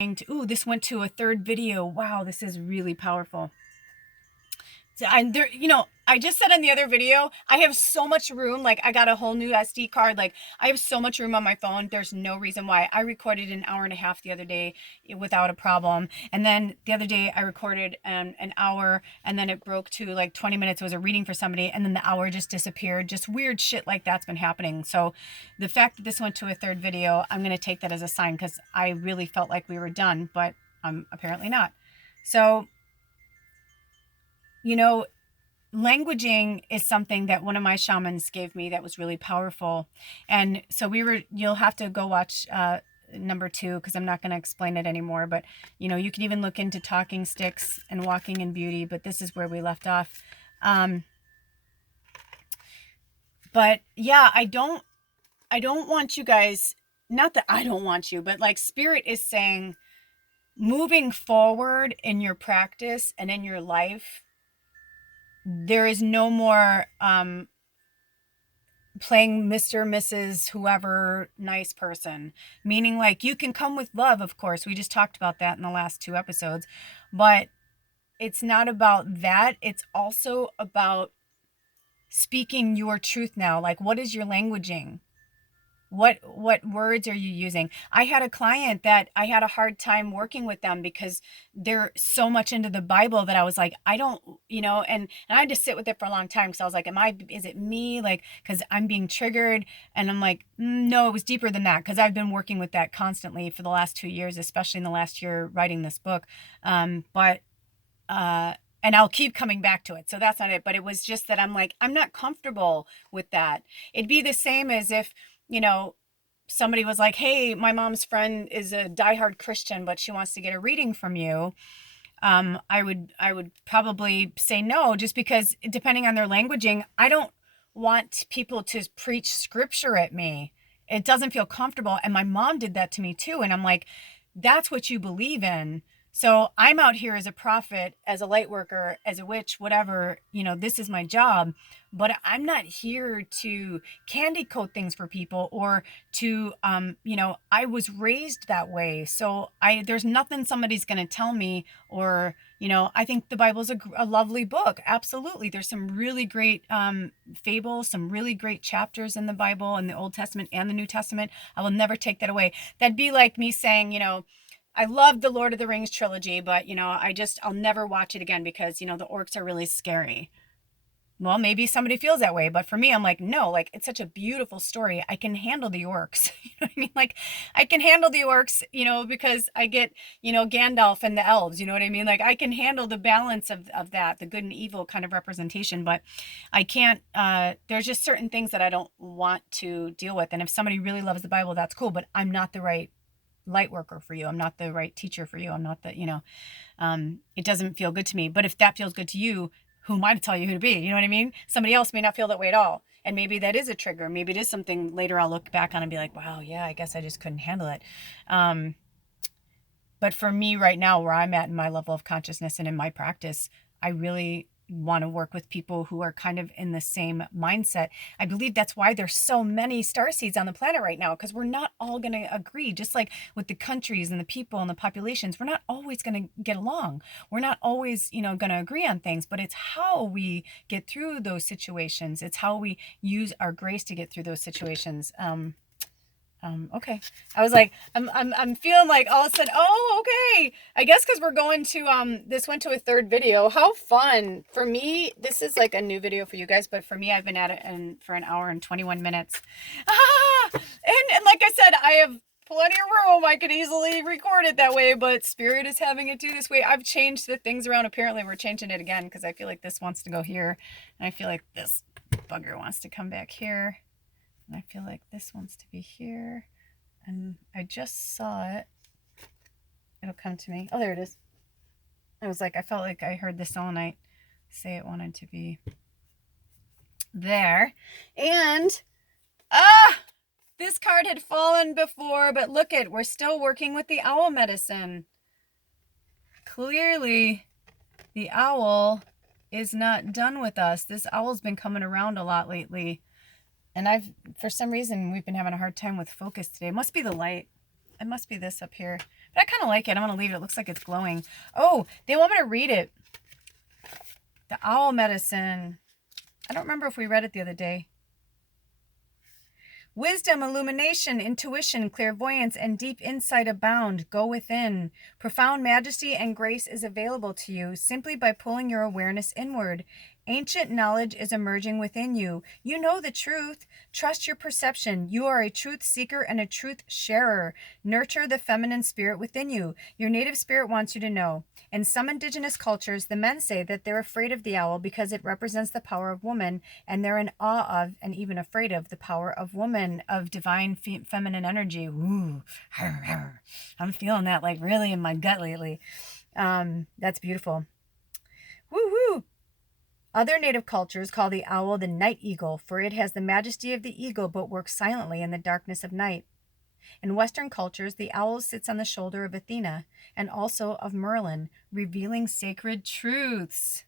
Ooh, this went to a third video. Wow, this is really powerful. So I just said in the other video, I have so much room. Like, I got a whole new SD card. Like, I have so much room on my phone. There's no reason why. I recorded an hour and a half the other day without a problem. And then the other day I recorded an hour, and then it broke to like 20 minutes. It was a reading for somebody, and then the hour just disappeared. Just weird shit like that's been happening. So the fact that this went to a third video, I'm going to take that as a sign, because I really felt like we were done, but I'm apparently not. So, you know, languaging is something that one of my shamans gave me that was really powerful. And so you'll have to go watch number 2, because I'm not going to explain it anymore. But, you can even look into talking sticks and walking in beauty, but this is where we left off. But yeah, I don't want you guys, not that I don't want you, but like Spirit is saying, moving forward in your practice and in your life, there is no more playing Mr., Mrs., whoever, nice person. Meaning, like, you can come with love, of course. We just talked about that in the last 2 episodes. But it's not about that. It's also about speaking your truth now. Like, what is your languaging? What words are you using? I had a client that I had a hard time working with them because they're so much into the Bible that I was like, I don't, and I had to sit with it for a long time, because I was like, is it me? Like, because I'm being triggered. And I'm like, no, it was deeper than that, because I've been working with that constantly for the last 2 years, especially in the last year writing this book. But and I'll keep coming back to it. So that's not it. But it was just that I'm like, I'm not comfortable with that. It'd be the same as if, somebody was like, hey, my mom's friend is a diehard Christian, but she wants to get a reading from you. I would probably say no, just because depending on their languaging, I don't want people to preach scripture at me. It doesn't feel comfortable. And my mom did that to me too. And I'm like, that's what you believe in. So I'm out here as a prophet, as a light worker, as a witch, whatever, this is my job. But I'm not here to candy coat things for people, or to, I was raised that way. So there's nothing somebody's going to tell me, or, I think the Bible's a lovely book. Absolutely. There's some really great fables, some really great chapters in the Bible, in the Old Testament and the New Testament. I will never take that away. That'd be like me saying, I love the Lord of the Rings trilogy, but, I'll never watch it again because, the orcs are really scary. Well, maybe somebody feels that way, but for me, I'm like, no, like, it's such a beautiful story. I can handle the orcs. You know what I mean? Like, I can handle the orcs, because I get, Gandalf and the elves, you know what I mean? Like, I can handle the balance of that, the good and evil kind of representation, but I can't, there's just certain things that I don't want to deal with. And if somebody really loves the Bible, that's cool, but I'm not the right light worker for you. I'm not the right teacher for you. I'm not the, it doesn't feel good to me. But if that feels good to you, who am I to tell you who to be? You know what I mean? Somebody else may not feel that way at all. And maybe that is a trigger. Maybe it is something later I'll look back on and be like, wow, yeah, I guess I just couldn't handle it. But for me right now, where I'm at in my level of consciousness and in my practice, I really want to work with people who are kind of in the same mindset. I believe that's why there's so many starseeds on the planet right now, because we're not all going to agree. Just like with the countries and the people and the populations, we're not always going to get along. We're not always, going to agree on things, but it's how we get through those situations. It's how we use our grace to get through those situations. Okay. I was like, I'm feeling like all of a sudden, oh, okay. I guess because we're going to, this went to a third video. How fun. For me, this is like a new video for you guys, but for me, I've been at it for an hour and 21 minutes. And like I said, I have plenty of room. I could easily record it that way, but Spirit is having it do this way. I've changed the things around. Apparently we're changing it again, because I feel like this wants to go here. And I feel like this bugger wants to come back here. And I feel like this wants to be here. And I just saw it. It'll come to me. Oh, there it is. I was like, I felt like I heard the selenite say it wanted to be there. And, this card had fallen before, but look it, we're still working with the owl medicine. Clearly, the owl is not done with us. This owl's been coming around a lot lately. And for some reason, we've been having a hard time with focus today. It must be the light. It must be this up here. But I kind of like it. I'm going to leave it. It looks like it's glowing. Oh, they want me to read it. The owl medicine. I don't remember if we read it the other day. Wisdom, illumination, intuition, clairvoyance, and deep insight abound. Go within. Profound majesty and grace is available to you simply by pulling your awareness inward. Ancient knowledge is emerging within you. You know the truth. Trust your perception. You are a truth seeker and a truth sharer. Nurture the feminine spirit within you. Your native spirit wants you to know. In some indigenous cultures, the men say that they're afraid of the owl because it represents the power of woman, and they're in awe of and even afraid of the power of woman, of divine feminine energy. Ooh, I'm feeling that like really in my gut lately. That's beautiful. Woo woo. Other native cultures call the owl the night eagle, for it has the majesty of the eagle but works silently in the darkness of night. In Western cultures, the owl sits on the shoulder of Athena and also of Merlin, revealing sacred truths.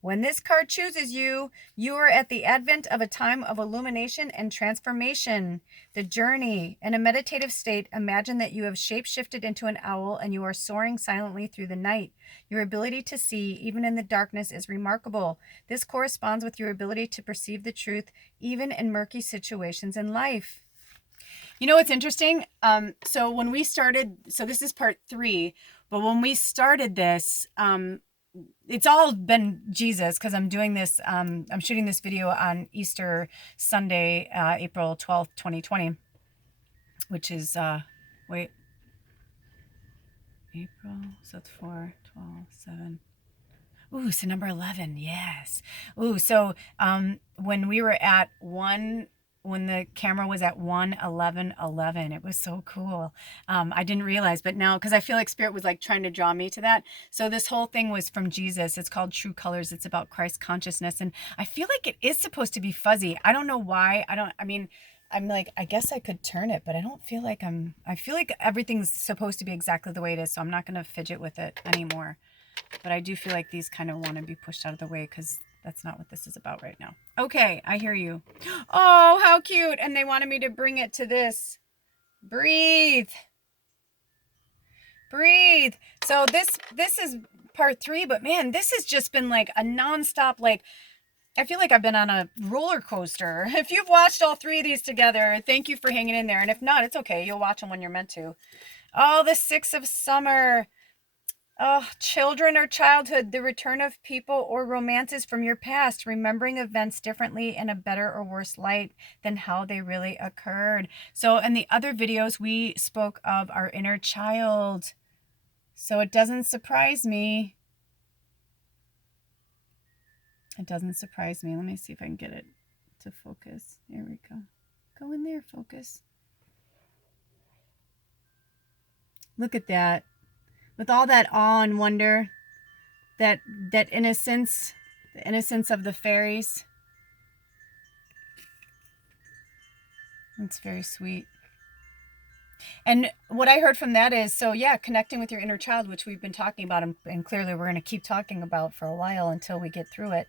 When this card chooses you, you are at the advent of a time of illumination and transformation. The journey. In a meditative state, imagine that you have shape-shifted into an owl and you are soaring silently through the night. Your ability to see, even in the darkness, is remarkable. This corresponds with your ability to perceive the truth, even in murky situations in life. You know what's interesting? So when we started, so this is part 3, but when we started this, it's all been Jesus, because I'm doing this, I'm shooting this video on Easter Sunday, April 12th, 2020, which is, wait, April, so it's 4, 12, 7. Ooh, so number 11, yes. Ooh, so when we were at 1, when the camera was at 1:11:11, it was so cool. I didn't realize, but now, because I feel like Spirit was like trying to draw me to that. So this whole thing was from Jesus. It's called True Colors. It's about Christ consciousness. And I feel like it is supposed to be fuzzy. I don't know why. I'm like, I guess I could turn it, but I don't feel like I feel like everything's supposed to be exactly the way it is. So I'm not going to fidget with it anymore. But I do feel like these kind of want to be pushed out of the way because that's not what this is about right now. Okay, I hear you. Oh, how cute. And they wanted me to bring it to this. Breathe. Breathe. So this is part 3, but man, this has just been like a nonstop, like, I feel like I've been on a roller coaster. If you've watched all 3 of these together, thank you for hanging in there. And if not, it's okay. You'll watch them when you're meant to. Oh, the 6 of summer. Oh, children or childhood, the return of people or romances from your past, remembering events differently in a better or worse light than how they really occurred. So in the other videos, we spoke of our inner child. So it doesn't surprise me. It doesn't surprise me. Let me see if I can get it to focus. Here we go. Go in there, focus. Look at that. With all that awe and wonder, that innocence, the innocence of the fairies. It's very sweet. And what I heard from that is, so yeah, connecting with your inner child, which we've been talking about, and clearly we're going to keep talking about for a while until we get through it.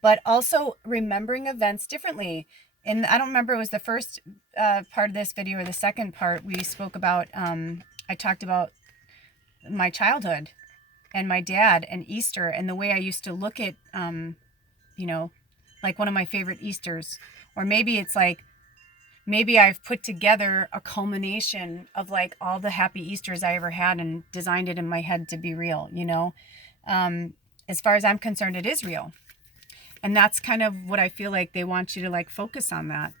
But also remembering events differently. And I don't remember, it was the first part of this video or the second part, we spoke about, I talked about my childhood and my dad and Easter and the way I used to look at, like one of my favorite Easters. Or maybe it's like, maybe I've put together a culmination of like all the happy Easters I ever had and designed it in my head to be real, As far as I'm concerned, it is real. And that's kind of what I feel like they want you to like focus on that.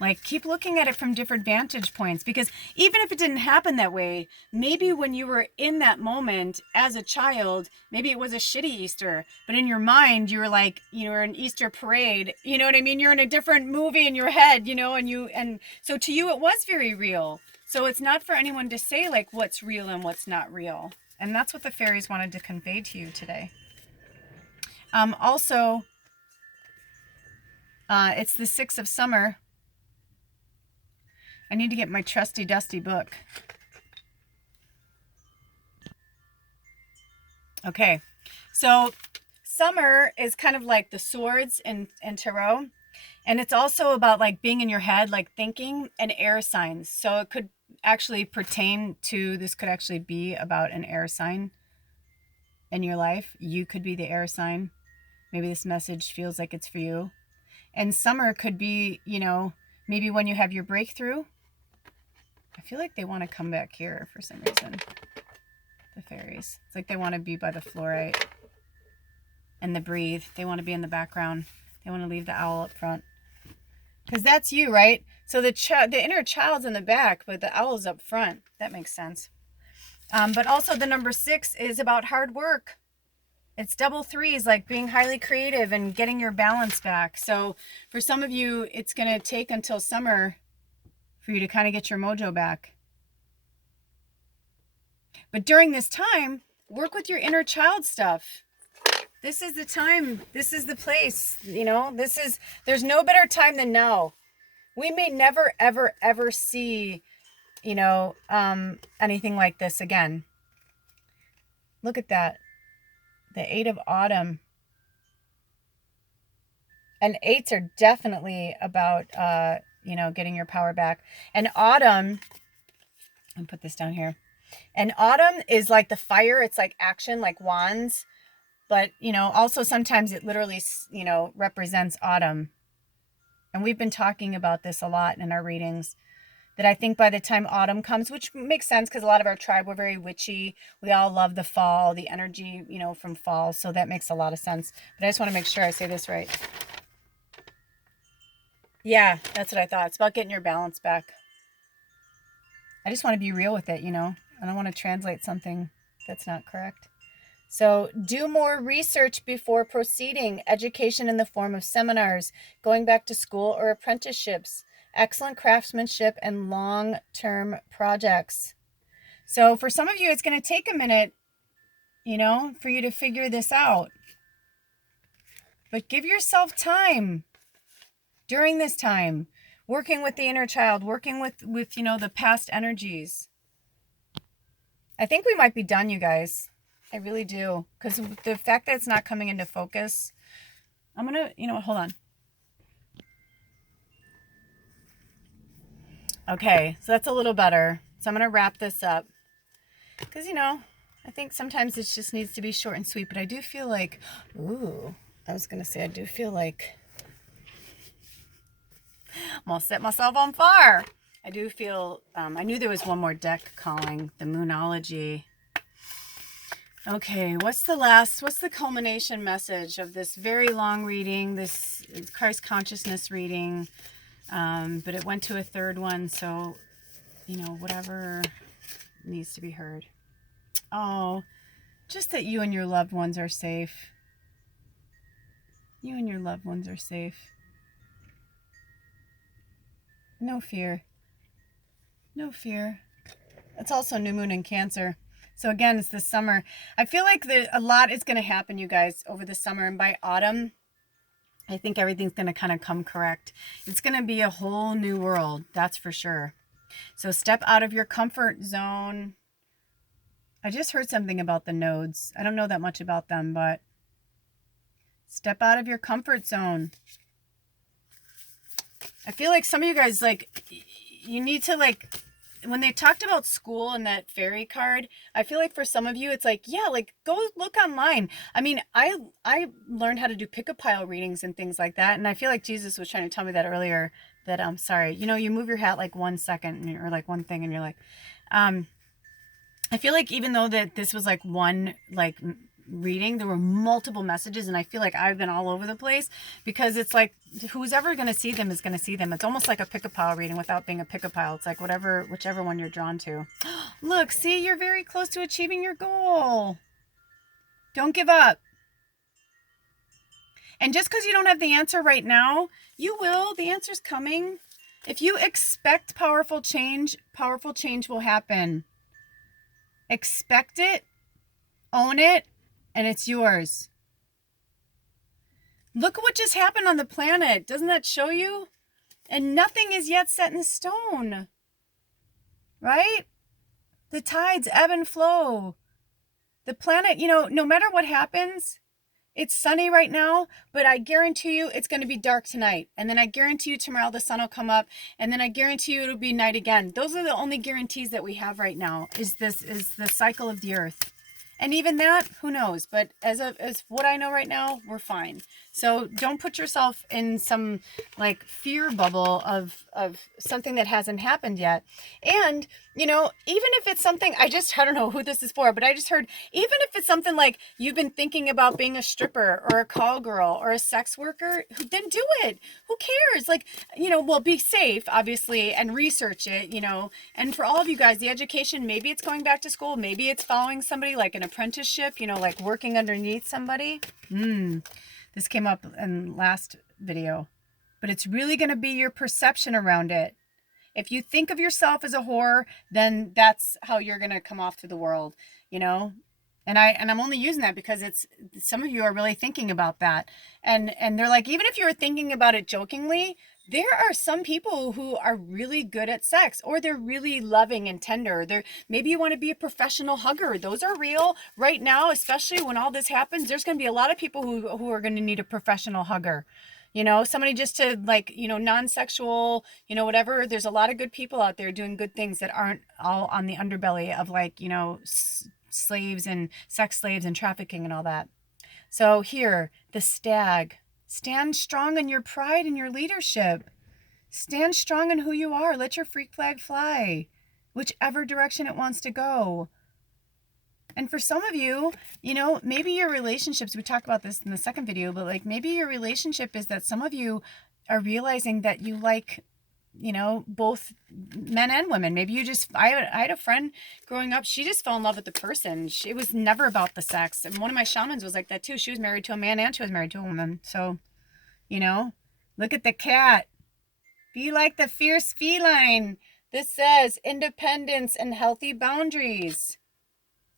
Like, keep looking at it from different vantage points, because even if it didn't happen that way, maybe when you were in that moment as a child, maybe it was a shitty Easter, but in your mind, you were like, you were an Easter parade, you know what I mean? You're in a different movie in your head, and so to you, it was very real. So it's not for anyone to say like what's real and what's not real. And that's what the fairies wanted to convey to you today. Also, it's the 6 of summer. I need to get my trusty dusty book. Okay, so summer is kind of like the swords in tarot. And it's also about like being in your head, like thinking, and air signs. So it could, actually pertain to, this could actually be about an air sign in your life. You could be the air sign. Maybe this message feels like it's for you. And summer could be, maybe when you have your breakthrough. I feel like they want to come back here for some reason. The fairies. It's like they want to be by the fluorite and the breathe. They want to be in the background. They want to leave the owl up front. Because that's you, right? So the inner child's in the back, but the owl's up front. That makes sense. But also the number 6 is about hard work. It's double threes, like being highly creative and getting your balance back. So for some of you, it's going to take until summer for you to kind of get your mojo back. But during this time, work with your inner child stuff. This is the time. This is the place. There's no better time than now. We may never, ever, ever see, anything like this again. Look at that. The 8 of autumn. And 8s are definitely about, getting your power back. And autumn, I'll put this down here. And autumn is like the fire. It's like action, like wands. But, also sometimes it literally, represents autumn. And we've been talking about this a lot in our readings, that I think by the time autumn comes, which makes sense because a lot of our tribe, we're very witchy. We all love the fall, the energy, from fall. So that makes a lot of sense. But I just want to make sure I say this right. Yeah, that's what I thought. It's about getting your balance back. I just want to be real with it, I don't want to translate something that's not correct. So do more research before proceeding. Education in the form of seminars, going back to school or apprenticeships, excellent craftsmanship, and long-term projects. So for some of you, it's going to take a minute, for you to figure this out. But give yourself time during this time, working with the inner child, working with the past energies. I think we might be done, you guys. I really do. Because the fact that it's not coming into focus, I'm going to, hold on. Okay, so that's a little better. So I'm going to wrap this up. Because, I think sometimes it just needs to be short and sweet. But I do feel like, I do feel like I'm going to set myself on fire. I do feel, I knew there was one more deck calling, the Moonology. Okay, what's the culmination message of this very long reading, this Christ consciousness reading, but it went to a third one, so, whatever needs to be heard. Oh, just that you and your loved ones are safe. You and your loved ones are safe. No fear. No fear. It's also new moon in Cancer. So again, it's the summer. I feel like a lot is going to happen, you guys, over the summer. And by autumn, I think everything's going to kind of come correct. It's going to be a whole new world. That's for sure. So step out of your comfort zone. I just heard something about the nodes. I don't know that much about them, but step out of your comfort zone. I feel like some of you guys, you need to, when they talked about school and that fairy card, I feel like for some of you, it's go look online. I mean, I learned how to do pick-a-pile readings and things like that. And I feel like Jesus was trying to tell me that earlier, that I'm sorry, you move your hat 1 second or one thing and you're like, I feel like even though that this was one reading, there were multiple messages, and I feel like I've been all over the place because it's who's ever going to see them is going to see them. It's almost like a pick-a-pile reading without being a pick-a-pile. It's whichever one you're drawn to. Look, see, you're very close to achieving your goal. Don't give up. And just because you don't have the answer right now, you will. The answer's coming. If you expect powerful change will happen. Expect it, own it, and it's yours. Look at what just happened on the planet. Doesn't that show you? And nothing is yet set in stone. Right? The tides ebb and flow. The planet, no matter what happens, It's sunny right now, but I guarantee you it's going to be dark tonight. And then I guarantee you tomorrow the sun will come up, and then I guarantee you it'll be night again. Those are the only guarantees that we have right now, is the cycle of the earth. And even that, who knows? But as what I know right now, we're fine. So don't put yourself in some like fear bubble of something that hasn't happened yet. And even if it's something, I don't know who this is for, but I just heard, even if it's something like you've been thinking about being a stripper or a call girl or a sex worker, then do it. Who cares? Like, well, be safe, obviously, and research it, and for all of you guys, the education, maybe it's going back to school, maybe it's following somebody like an apprenticeship, like working underneath somebody. This came up in last video, but it's really going to be your perception around it. If you think of yourself as a whore, then that's how you're going to come off to the world, And I'm only using that because it's some of you are really thinking about that. And they're like, even if you were thinking about it jokingly, there are some people who are really good at sex, or they're really loving and tender. Maybe you want to be a professional hugger. Those are real right now, especially when all this happens. There's going to be a lot of people who are going to need a professional hugger. Somebody just to non-sexual, whatever. There's a lot of good people out there doing good things that aren't all on the underbelly of slaves and sex slaves and trafficking and all that. So here, the stag. Stand strong in your pride and your leadership. Stand strong in who you are. Let your freak flag fly, whichever direction it wants to go. And for some of you, maybe your relationships, we talked about this in the second video, but maybe your relationship is that some of you are realizing that you like, both men and women. Maybe I had a friend growing up, she just fell in love with the person. It was never about the sex. And one of my shamans was like that too. She was married to a man and she was married to a woman. So, look at the cat. Be like the fierce feline. This says independence and healthy boundaries.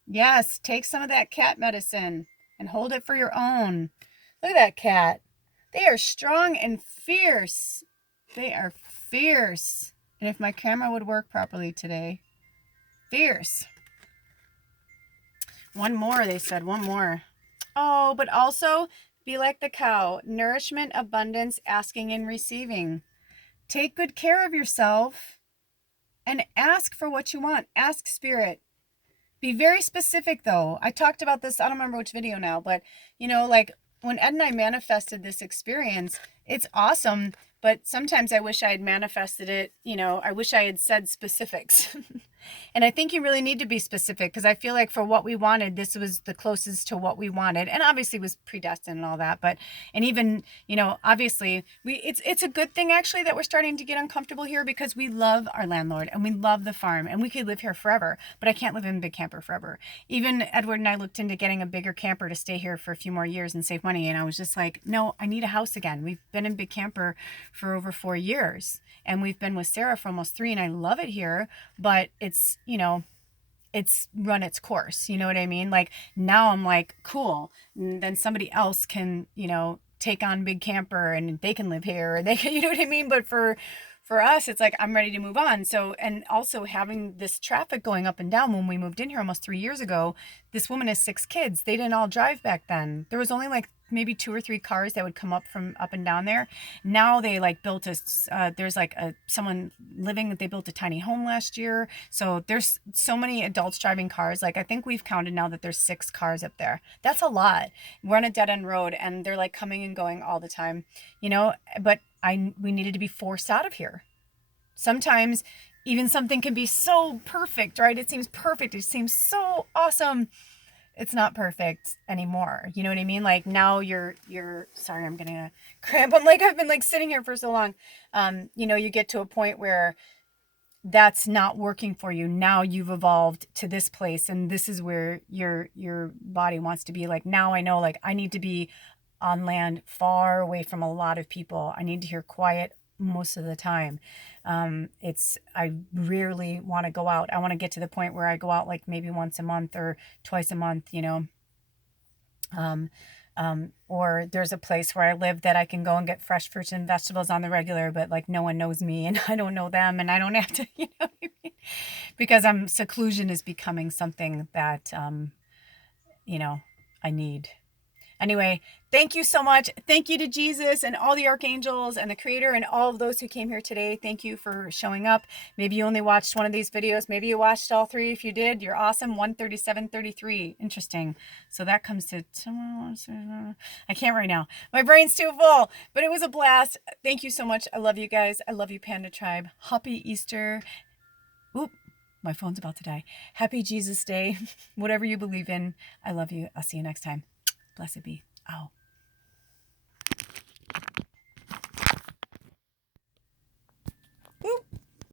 Yes, take some of that cat medicine and hold it for your own. Look at that cat. They are strong and fierce. They are fierce. And if my camera would work properly today, fierce. One more, they said, one more. Oh, but also be like the cow. Nourishment, abundance, asking and receiving. Take good care of yourself and ask for what you want. Ask spirit. Be very specific, though. I talked about this, I don't remember which video now, but, when Ed and I manifested this experience, it's awesome, but sometimes I wish I had manifested it, I wish I had said specifics. And I think you really need to be specific, because I feel like for what we wanted, this was the closest to what we wanted, and obviously was predestined and all that. But, and even, obviously it's a good thing actually that we're starting to get uncomfortable here, because we love our landlord and we love the farm and we could live here forever, but I can't live in a big camper forever. Even Edward and I looked into getting a bigger camper to stay here for a few more years and save money. And I was just like, no, I need a house again. We've been in big camper for over 4 years, and we've been with Sarah for almost 3, and I love it here, but it's run its course. You know what I mean? Like now I'm like, cool. And then somebody else can, take on big camper and they can live here, or they can, you know what I mean? But for us, it's like, I'm ready to move on. So, and also having this traffic going up and down. When we moved in here almost 3 years ago, this woman has 6 kids. They didn't all drive back then. There was only maybe 2 or 3 cars that would come up from up and down there. Now they built there's someone living, they built a tiny home last year. So there's so many adults driving cars. I think we've counted now that there's 6 cars up there. That's a lot. We're on a dead end road and they're coming and going all the time, but we needed to be forced out of here. Sometimes even something can be so perfect, right? It seems perfect. It seems so awesome. It's not perfect anymore. You know what I mean? Now you're sorry, I'm getting a cramp. I've been sitting here for so long. You get to a point where that's not working for you. Now you've evolved to this place, and this is where your body wants to be. Now I know, I need to be on land, far away from a lot of people. I need to hear quiet most of the time. I rarely want to go out. I want to get to the point where I go out maybe once a month or twice a month, or there's a place where I live that I can go and get fresh fruits and vegetables on the regular, but no one knows me and I don't know them, and I don't have to, what I mean? Because seclusion is becoming something that, I need. Anyway, thank you so much. Thank you to Jesus and all the archangels and the creator and all of those who came here today. Thank you for showing up. Maybe you only watched one of these videos. Maybe you watched all three. If you did, you're awesome. 137.33. Interesting. So that comes to, I can't right now. My brain's too full, but it was a blast. Thank you so much. I love you guys. I love you, Panda Tribe. Happy Easter. Oop, my phone's about to die. Happy Jesus Day. Whatever you believe in. I love you. I'll see you next time. Blessed be. Ow.